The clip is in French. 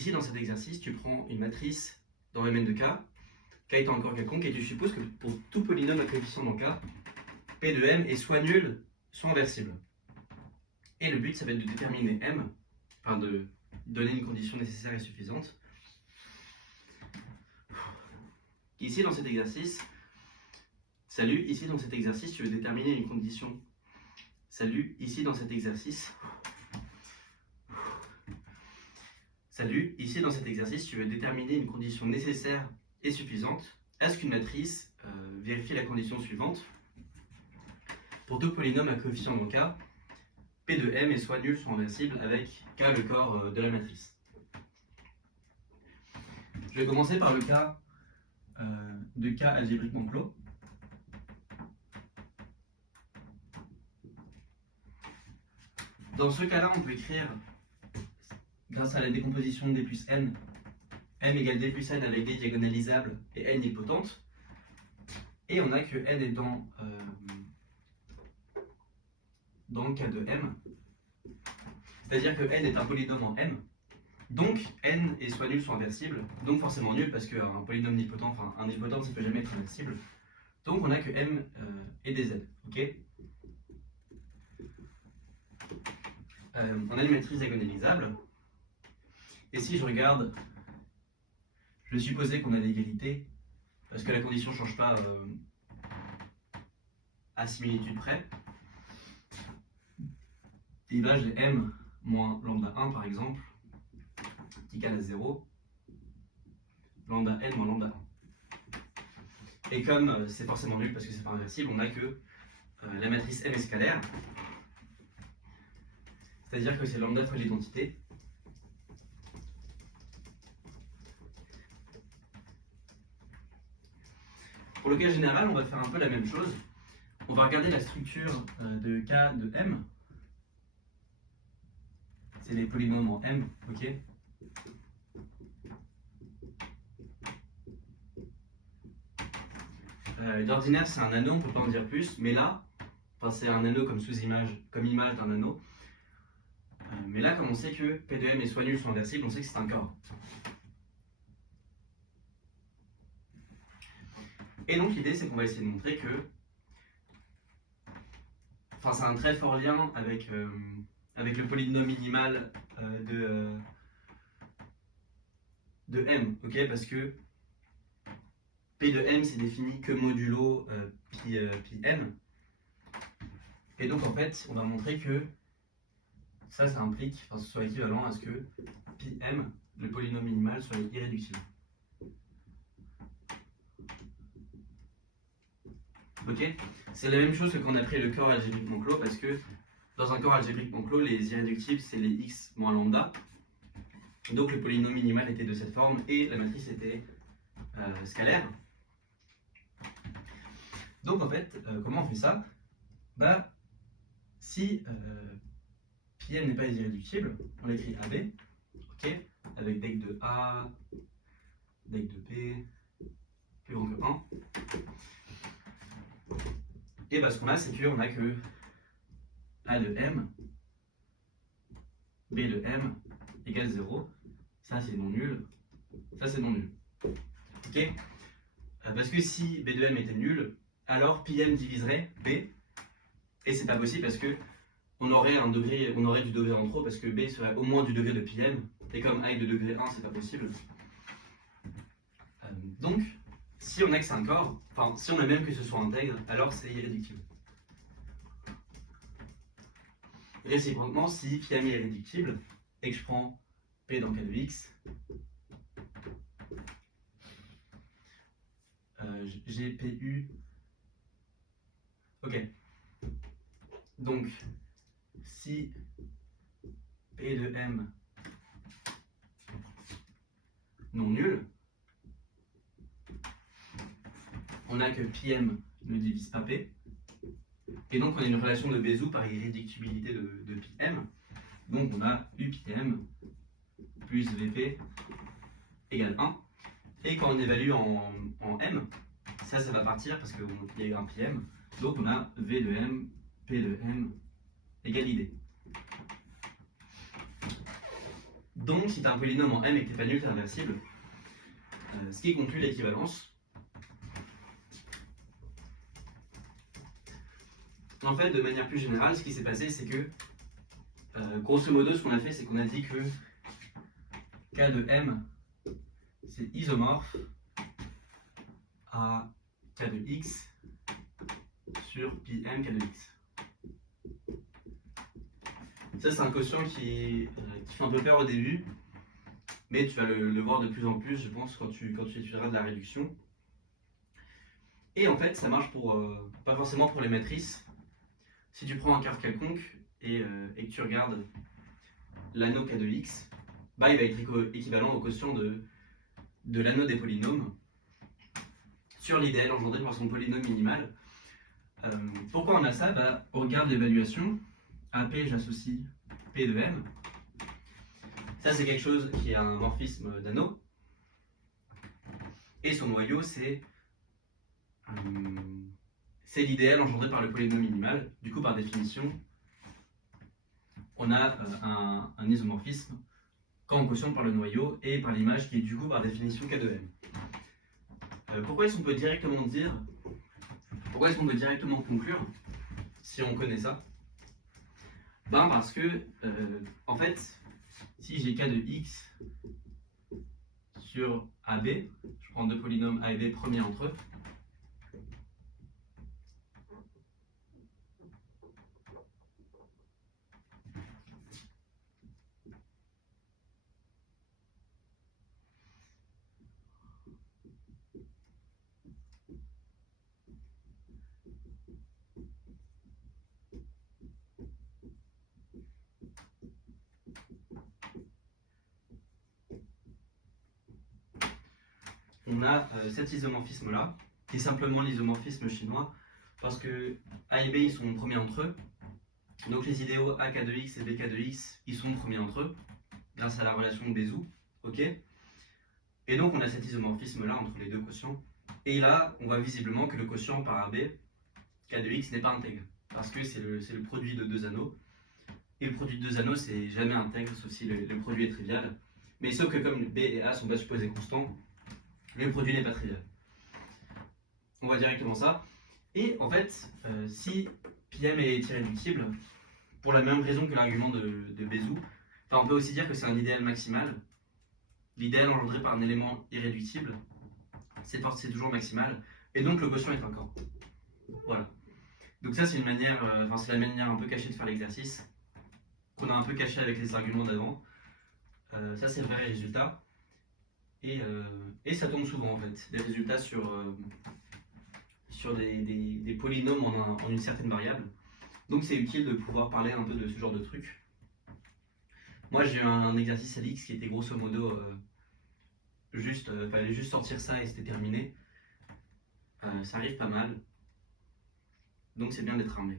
ici dans cet exercice, tu prends une matrice dans le domaine de K, K étant encore quelconque, et tu supposes que pour tout polynôme à coefficient dans K, P de M est soit nul, soit inversible. Et le but, ça va être de déterminer M, enfin de donner une condition nécessaire et suffisante. Ici dans cet exercice, ici dans cet exercice, tu veux déterminer une condition. Ici dans cet exercice, ici dans cet exercice, tu veux déterminer une condition nécessaire et suffisante à ce qu'une matrice vérifie la condition suivante. Pour deux polynômes à coefficient dans K, P de M est soit nul, soit inversible avec K le corps de la matrice. Je vais commencer par le cas de K algébriquement clos. Dans ce cas-là, on peut écrire, grâce à la décomposition d plus n, m égale d plus n avec d diagonalisable et n nilpotente. Et on a que n est dans le cas de m. C'est-à-dire que n est un polynôme en m. Donc n est soit nul, soit inversible. Donc forcément nul, parce qu'un polynôme nilpotent, enfin un nilpotent, ça ne peut jamais être inversible. Donc on a que m et des z. Ok. On a une matrice diagonalisable. Et si je regarde, je vais supposer qu'on a l'égalité, parce que la condition ne change pas à similitude près. Et là, j'ai m moins lambda 1 par exemple, qui égale à 0, lambda n moins lambda 1. Et comme c'est forcément nul parce que c'est pas inversible, on a que la matrice m est scalaire, c'est-à-dire que c'est lambda fois l'identité. Pour le cas général, on va faire un peu la même chose. On va regarder la structure de K de M. C'est les polynômes en M, ok. D'ordinaire, c'est un anneau, on ne peut pas en dire plus, mais là, enfin, c'est un anneau comme sous-image, comme image d'un anneau. Mais là, comme on sait que P de M est soit nul, soit inversible, on sait que c'est un corps. Et donc l'idée, c'est qu'on va essayer de montrer que, enfin, c'est un très fort lien avec le polynôme minimal de M, ok, parce que P de M c'est défini que modulo pi M. Et donc en fait, on va montrer que ça implique, enfin, ce soit équivalent à ce que pi M, le polynôme minimal, soit irréductible. Ok, c'est la même chose que quand on a pris le corps algébriquement clos, parce que dans un corps algébriquement clos, les irréductibles, c'est les x moins lambda. Donc le polynôme minimal était de cette forme et la matrice était scalaire. Donc en fait, comment on fait ça? Bah, si πm n'est pas irréductible, on l'écrit AB, ok, avec deg de A, deg de B, plus grand que 1. Et bah, ce qu'on a, c'est qu'on a que A de M, B de M égale 0. Ça, c'est non nul. Ça, c'est non nul. Ok. Parce que si B de M était nul, alors πm diviserait B. Et c'est pas possible parce que on aurait du degré en trop parce que B serait au moins du degré de πm. Et comme A est de degré 1, c'est pas possible. Donc, si on a que c'est un corps, enfin, si on a même que ce soit intègre, alors c'est irréductible. Réciproquement, si πm est irréductible et que je prends P dans le cas de X, j'ai PU. Ok. Donc, si P de M non nul, on a que πm ne divise pas P. Et donc, on a une relation de Bézout par irréductibilité de πm. Donc, on a UPM plus VP égale 1. Et quand on évalue en M, ça va partir parce qu'il y a eu un πm. Donc, on a V de M, P de M égale ID. Donc, si tu as un polynôme en M et que tu n'es pas nul, tu es inversible. Ce qui conclut l'équivalence. En fait, de manière plus générale, ce qui s'est passé, c'est que, grosso modo, ce qu'on a fait, c'est qu'on a dit que K de M, c'est isomorphe à K de X sur pi M K de X. Ça, c'est un quotient qui fait un peu peur au début, mais tu vas le voir de plus en plus, je pense, quand tu étudieras de la réduction. Et en fait, ça marche pas forcément pour les matrices. Si tu prends un curve quelconque et que tu regardes l'anneau K de X, bah, il va être équivalent au quotient de l'anneau des polynômes sur l'idéal engendré par son polynôme minimal. Pourquoi on a ça? Bah, on regarde l'évaluation. À P, j'associe P de M. Ça, c'est quelque chose qui a un morphisme d'anneau. Et son noyau, c'est l'idéal engendré par le polynôme minimal. Du coup, par définition, on a un isomorphisme quand on quotiente par le noyau et par l'image qui est du coup par définition K de M. Pourquoi est-ce qu'on peut directement dire, pourquoi est-ce qu'on peut directement conclure si on connaît ça? Ben parce que, en fait, si j'ai K de X sur AB, je prends deux polynômes A et B premiers entre eux, on a cet isomorphisme-là, qui est simplement l'isomorphisme chinois, parce que A et B, ils sont premiers entre eux. Donc les idéaux AK de X et BK de X, ils sont premiers entre eux, grâce à la relation de Bézout. Ok. Et donc on a cet isomorphisme-là entre les deux quotients. Et là, on voit visiblement que le quotient par AB, K de X, n'est pas intègre, parce que c'est le produit de deux anneaux. Et le produit de deux anneaux, c'est jamais intègre, sauf si le produit est trivial. Mais sauf que comme B et A sont pas supposés constants, le produit n'est pas trivial. On voit directement ça. Et en fait, si πm est irréductible, pour la même raison que l'argument de Bézout, on peut aussi dire que c'est un idéal maximal. L'idéal engendré par un élément irréductible, c'est toujours maximal. Et donc le quotient est un camp. Voilà. Donc ça, c'est une manière, c'est la manière un peu cachée de faire l'exercice, qu'on a un peu caché avec les arguments d'avant. Ça, c'est le vrai résultat. Et ça tombe souvent en fait, des résultats sur des polynômes en une certaine variable. Donc c'est utile de pouvoir parler un peu de ce genre de truc. Moi j'ai eu un exercice à l'X qui était grosso modo fallait juste sortir ça et c'était terminé. Ça arrive pas mal. Donc c'est bien d'être armé.